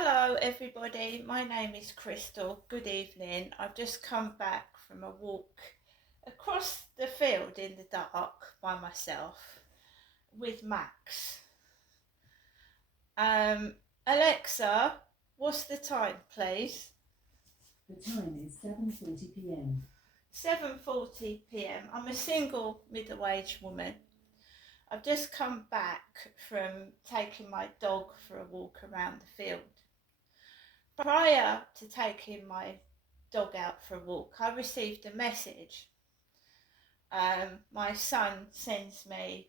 Hello everybody, my name is Crystal. Good evening. I've just come back from a walk across the field in the dark by myself with Max. Alexa, what's the time please? The time is 7:40 p.m. 7:40 p.m. I'm a single middle-aged woman. I've just come back from taking my dog for a walk around the field. Prior to taking my dog out for a walk, I received a message. My son sends me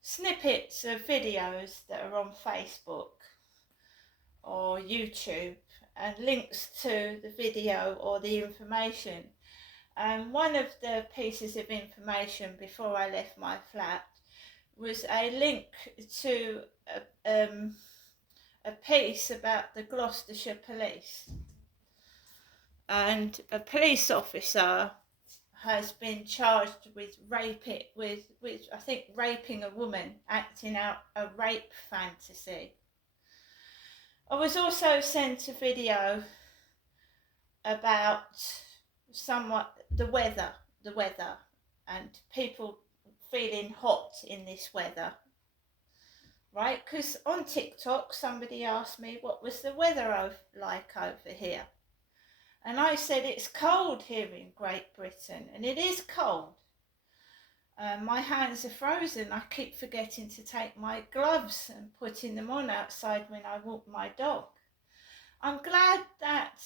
snippets of videos that are on Facebook or YouTube and links to the video or the information. And one of the pieces of information before I left my flat was a link to a piece about the Gloucestershire police. And a police officer has been charged with raping a woman, acting out a rape fantasy. I was also sent a video about the weather and people feeling hot in this weather. Right, because on TikTok somebody asked me what was the weather like over here. And I said it's cold here in Great Britain, and it is cold. My hands are frozen. I keep forgetting to take my gloves and putting them on outside when I walk my dog. I'm glad that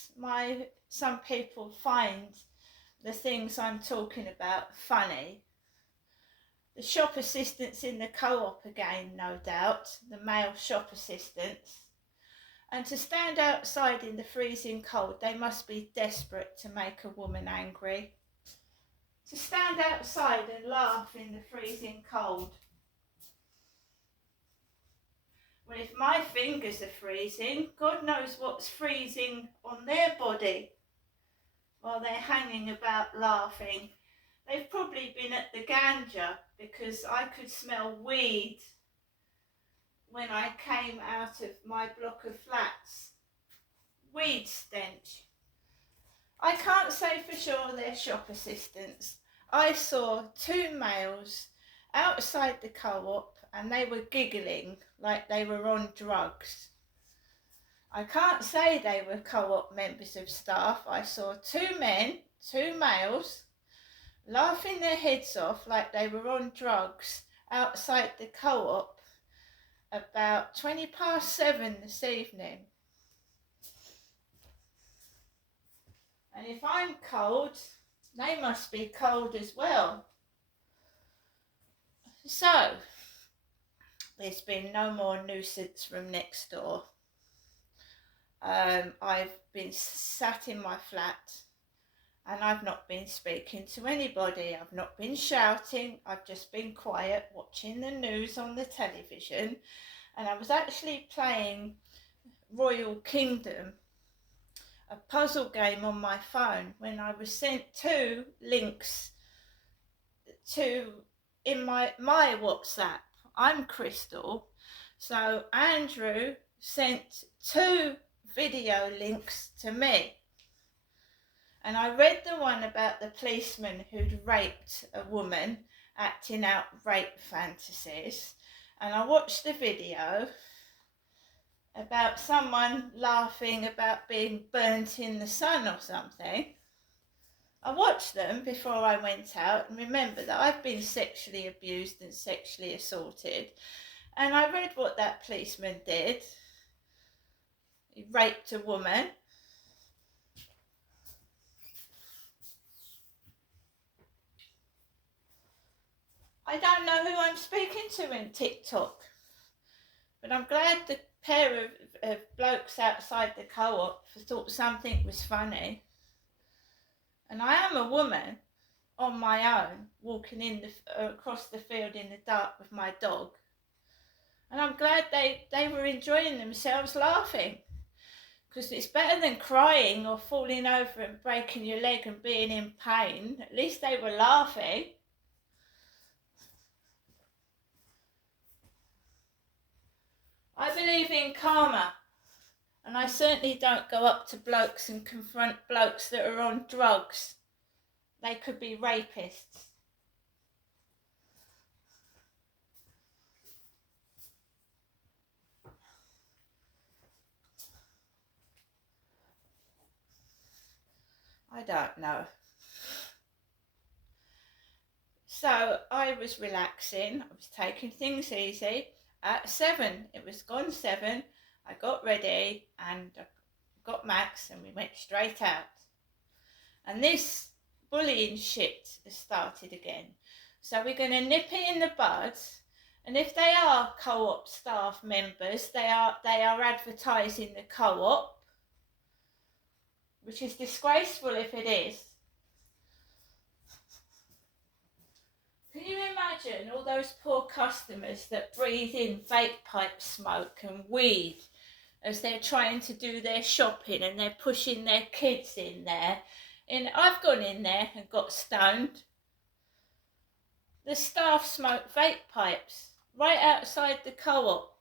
some people find the things I'm talking about funny. The shop assistants in the co-op again, no doubt, the male shop assistants. And to stand outside in the freezing cold, they must be desperate to make a woman angry. To stand outside and laugh in the freezing cold. Well, if my fingers are freezing, God knows what's freezing on their body while they're hanging about laughing. They've probably been at the ganja because I could smell weed when I came out of my block of flats. Weed stench. I can't say for sure they're shop assistants. I saw two males outside the co-op and they were giggling like they were on drugs. I can't say they were co-op members of staff. I saw two males, laughing their heads off like they were on drugs outside the co-op about 7:20 this evening. And if I'm cold, they must be cold as well. So, there's been no more nuisance from next door. I've been sat in my flat and I've not been speaking to anybody. I've not been shouting. I've just been quiet, watching the news on the television. And I was actually playing Royal Kingdom, a puzzle game on my phone, when I was sent two links in my WhatsApp. I'm Crystal. So Andrew sent two video links to me. And I read the one about the policeman who'd raped a woman, acting out rape fantasies. And I watched the video about someone laughing about being burnt in the sun or something. I watched them before I went out, and remember that I've been sexually abused and sexually assaulted. And I read what that policeman did. He raped a woman. I don't know who I'm speaking to in TikTok, but I'm glad the pair of blokes outside the co-op thought something was funny. And I am a woman on my own, walking across the field in the dark with my dog. And I'm glad they were enjoying themselves laughing, because it's better than crying or falling over and breaking your leg and being in pain. At least they were laughing. I believe in karma, And I certainly don't go up to blokes and confront blokes that are on drugs. They could be rapists. I don't know. So I was relaxing, I was taking things easy. At 7, it was gone 7, I got ready and I got Max and we went straight out. And this bullying shit has started again. So we're going to nip it in the bud. And if they are co-op staff members, they are advertising the co-op, which is disgraceful if it is. Can you imagine all those poor customers that breathe in vape pipe smoke and weed as they're trying to do their shopping and they're pushing their kids in there? And I've gone in there and got stoned. The staff smoke vape pipes right outside the co-op.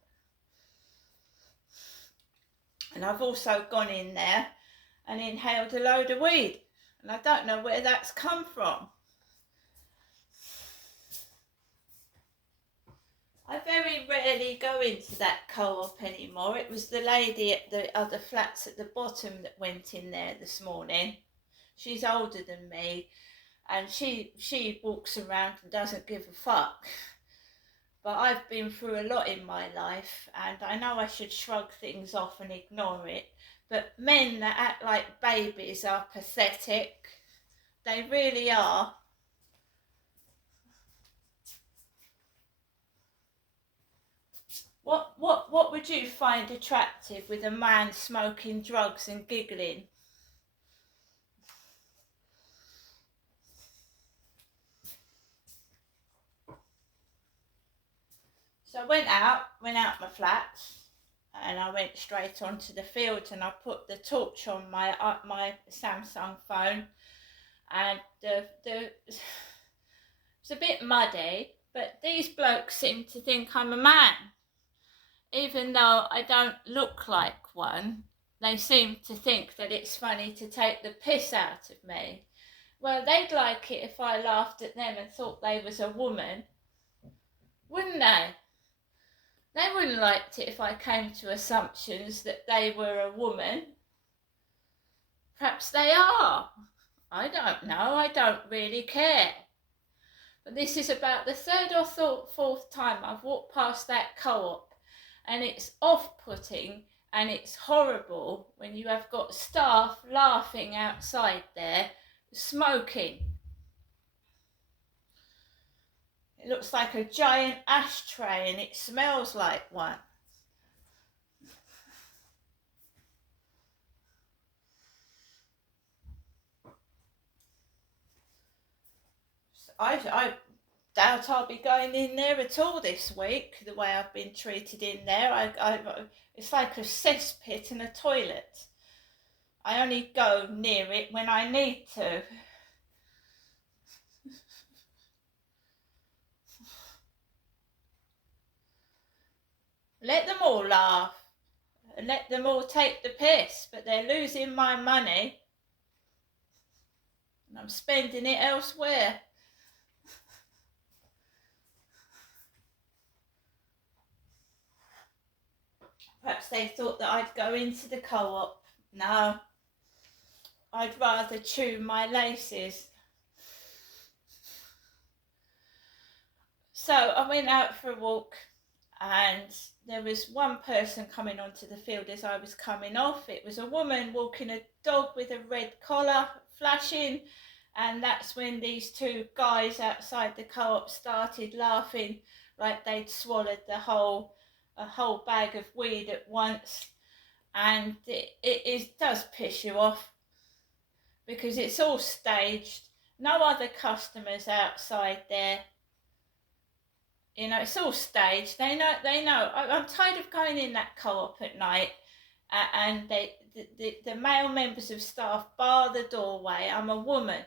And I've also gone in there and inhaled a load of weed. And I don't know where that's come from. I very rarely go into that co-op anymore. It was the lady at the other flats at the bottom that went in there this morning. She's older than me and she walks around and doesn't give a fuck. But I've been through a lot in my life and I know I should shrug things off and ignore it. But men that act like babies are pathetic. They really are. What would you find attractive with a man smoking drugs and giggling? So I went out my flat and I went straight onto the field and I put the torch on my Samsung phone and it's a bit muddy, but these blokes seem to think I'm a man. Even though I don't look like one, they seem to think that it's funny to take the piss out of me. Well, they'd like it if I laughed at them and thought they was a woman, wouldn't they? They wouldn't like it if I came to assumptions that they were a woman. Perhaps they are. I don't know. I don't really care. But this is about the third or fourth time I've walked past that co-op. And it's off-putting and it's horrible when you have got staff laughing outside there, smoking. It looks like a giant ashtray and it smells like one. I doubt I'll be going in there at all this week, the way I've been treated in there. It's like a cesspit and a toilet. I only go near it when I need to. Let them all laugh and let them all take the piss, but they're losing my money and I'm spending it elsewhere. Perhaps they thought that I'd go into the co-op. No, I'd rather chew my laces. So I went out for a walk and there was one person coming onto the field as I was coming off. It was a woman walking a dog with a red collar, flashing, and that's when these two guys outside the co-op started laughing like they'd swallowed a whole bag of weed at once. And it does piss you off because it's all staged. No other customers outside there. You know, it's all staged. They know. I'm tired of going in that co-op at night and the male members of staff bar the doorway. I'm a woman.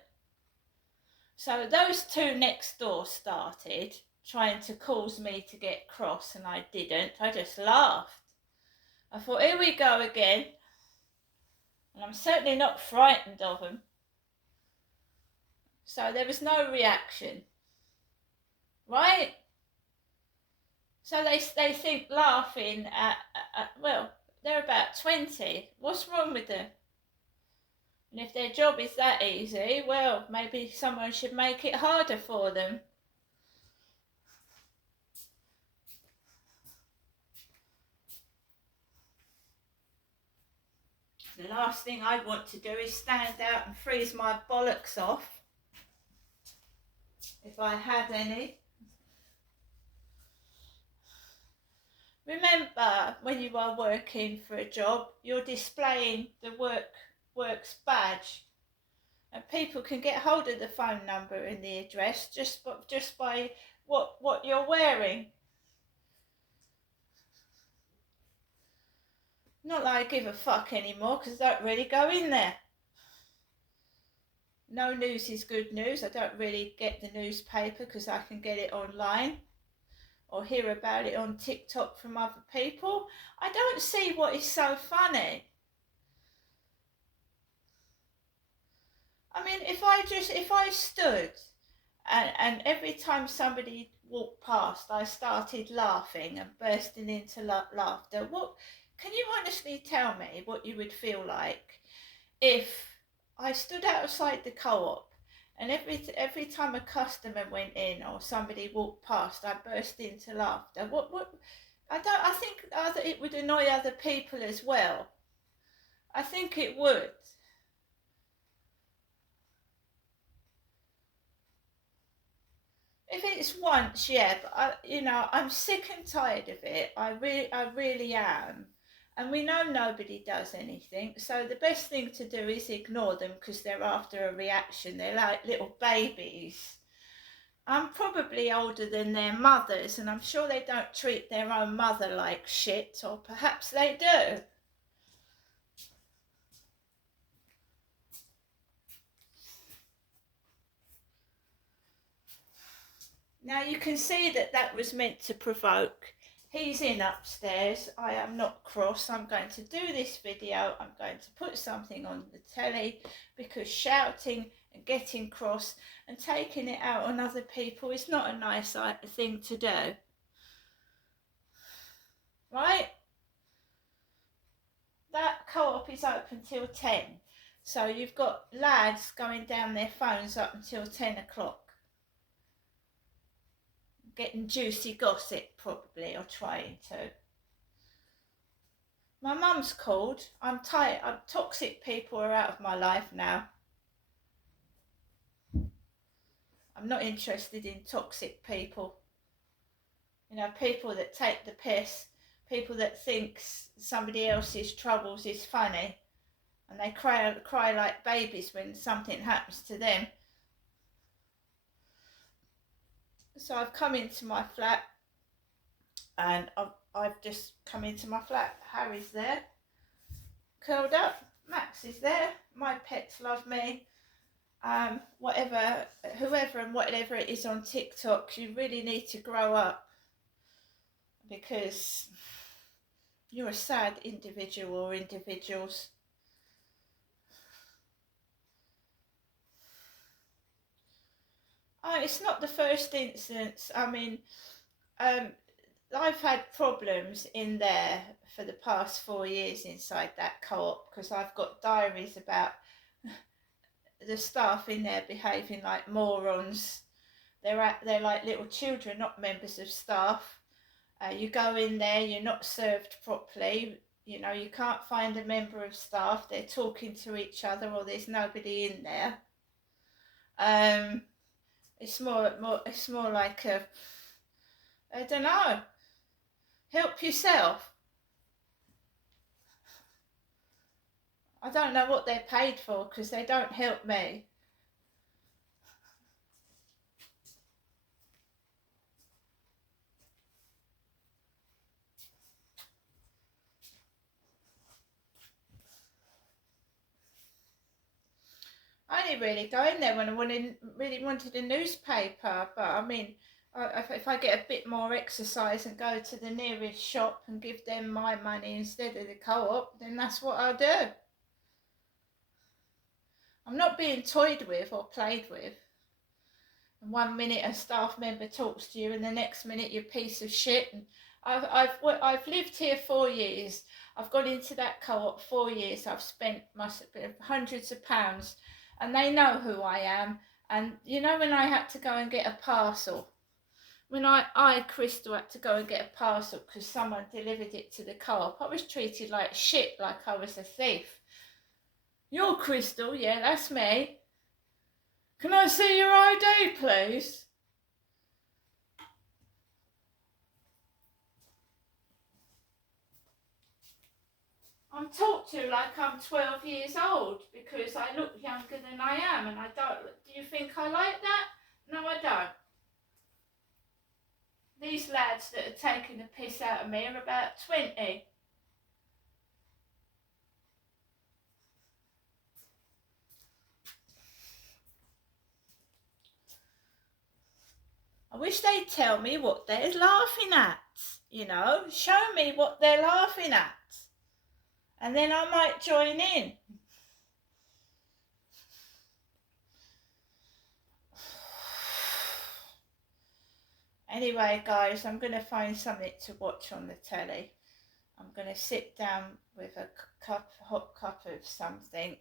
So those two next door started trying to cause me to get cross and I didn't. I just laughed. I thought, here we go again. And I'm certainly not frightened of them. So there was no reaction. Right? So they think laughing at, well, they're about 20. What's wrong with them? And if their job is that easy, well, maybe someone should make it harder for them. The last thing I'd want to do is stand out and freeze my bollocks off, if I had any. Remember, when you are working for a job, you're displaying the works badge, and people can get hold of the phone number and the address just by what you're wearing. Not that I give a fuck anymore, because I don't really go in there. No news is good news. I don't really get the newspaper because I can get it online or hear about it on TikTok from other people. I don't see what is so funny. I mean, if I stood and every time somebody walked past, I started laughing and bursting into laughter, what can you honestly tell me what you would feel like if I stood outside the co-op and every time a customer went in or somebody walked past, I burst into laughter? What? I think it would annoy other people as well. I think it would. If it's once, yeah, but I'm sick and tired of it. I really am. And we know nobody does anything, so the best thing to do is ignore them because they're after a reaction. They're like little babies. I'm probably older than their mothers, and I'm sure they don't treat their own mother like shit, or perhaps they do. Now you can see that was meant to provoke. He's in upstairs. I am not cross. I'm going to do this video. I'm going to put something on the telly because shouting and getting cross and taking it out on other people is not a nice thing to do. Right? That co-op is open till 10. So you've got lads going down their phones up until 10 o'clock. Getting juicy gossip, probably, or trying to. My mum's called. I'm tired. Toxic people are out of my life now. I'm not interested in toxic people. People that take the piss, people that think somebody else's troubles is funny, and they cry like babies when something happens to them. So I've come into my flat, and I've just come into my flat. Harry's there, curled up. Max is there. My pets love me. Whoever and whatever it is on TikTok, you really need to grow up because you're a sad individual or individuals. Oh, it's not the first instance. I mean, I've had problems in there for the past 4 years inside that co-op because I've got diaries about the staff in there behaving like morons. They're like little children, not members of staff. You go in there, you're not served properly. You can't find a member of staff. They're talking to each other, or there's nobody in there. It's more like I don't know. Help yourself. I don't know what they're paid for because they don't help me. I only really go in there when I really wanted a newspaper, but I mean, If I get a bit more exercise and go to the nearest shop and give them my money instead of the co-op, then that's what I'll do. I'm not being toyed with or played with. And 1 minute a staff member talks to you and the next minute you're a piece of shit. And I've lived here 4 years. I've gone into that co-op 4 years. I've spent hundreds of pounds and they know who I am. And you know, when I had to go and get a parcel, when I Crystal, had to go and get a parcel because someone delivered it to the co-op, I was treated like shit, like I was a thief. You're Crystal? Yeah, that's me. Can I see your ID, please? I'm talked to like I'm 12 years old because I look younger than I am, and I don't. Do you think I like that? No, I don't. These lads that are taking the piss out of me are about 20. I wish they'd tell me what they're laughing at, you know, show me what they're laughing at, and then I might join in. Anyway, guys, I'm going to find something to watch on the telly. I'm going to sit down with a hot cup of something,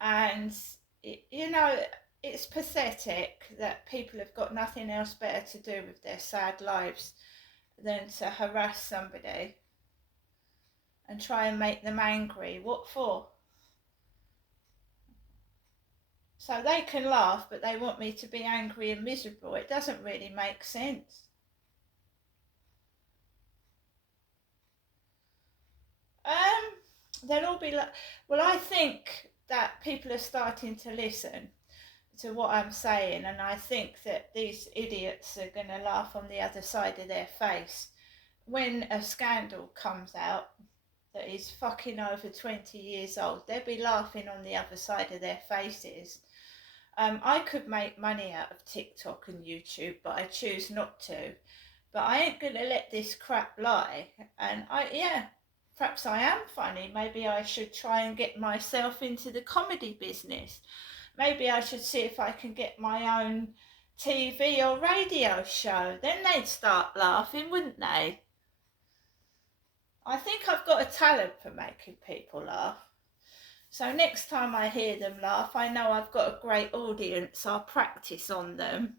and you know, it's pathetic that people have got nothing else better to do with their sad lives than to harass somebody and try and make them angry. What for? So they can laugh, but they want me to be angry and miserable. It doesn't really make sense. They'll all be like, well, I think that people are starting to listen to what I'm saying, and I think that these idiots are going to laugh on the other side of their face when a scandal comes out that is fucking over 20 years old. They'll be laughing on the other side of their faces. I could make money out of TikTok and YouTube, but I choose not to. But I ain't going to let this crap lie. And perhaps I am funny. Maybe I should try and get myself into the comedy business. Maybe I should see if I can get my own TV or radio show. Then they'd start laughing, wouldn't they? I think I've got a talent for making people laugh. So next time I hear them laugh, I know I've got a great audience. I'll practice on them.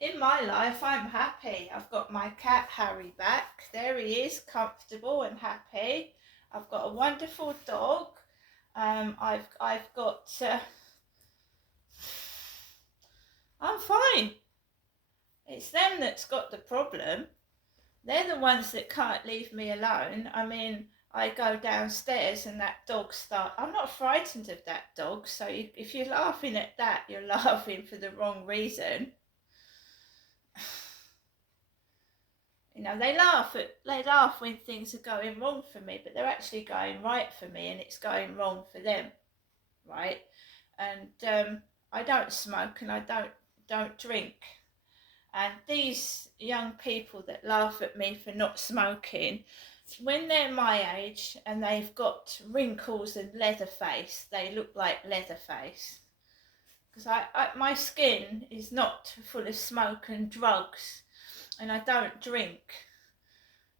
In my life, I'm happy. I've got my cat Harry back. There he is, comfortable and happy. I've got a wonderful dog. I've got. I'm fine. It's them that's got the problem. They're the ones that can't leave me alone. I mean, I go downstairs and that dog I'm not frightened of that dog. So if you're laughing at that, you're laughing for the wrong reason. You know, they laugh when things are going wrong for me, but they're actually going right for me, and it's going wrong for them, right? And I don't smoke and I don't drink. And these young people that laugh at me for not smoking, when they're my age and they've got wrinkles and Leatherface, they look like Leatherface. Because my skin is not full of smoke and drugs, and I don't drink.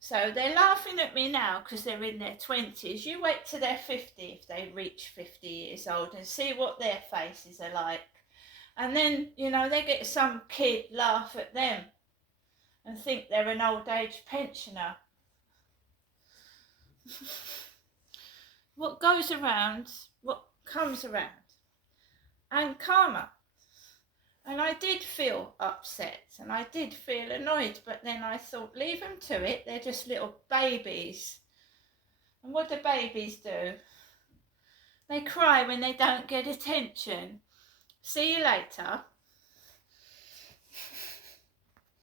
So they're laughing at me now because they're in their 20s. You wait till they're 50 if they reach 50 years old and see what their faces are like. And then, you know, they get some kid laugh at them and think they're an old age pensioner. What goes around, what comes around. And karma. And I did feel upset and I did feel annoyed, but then I thought, leave them to it. They're just little babies. And what do babies do? They cry when they don't get attention. See you later.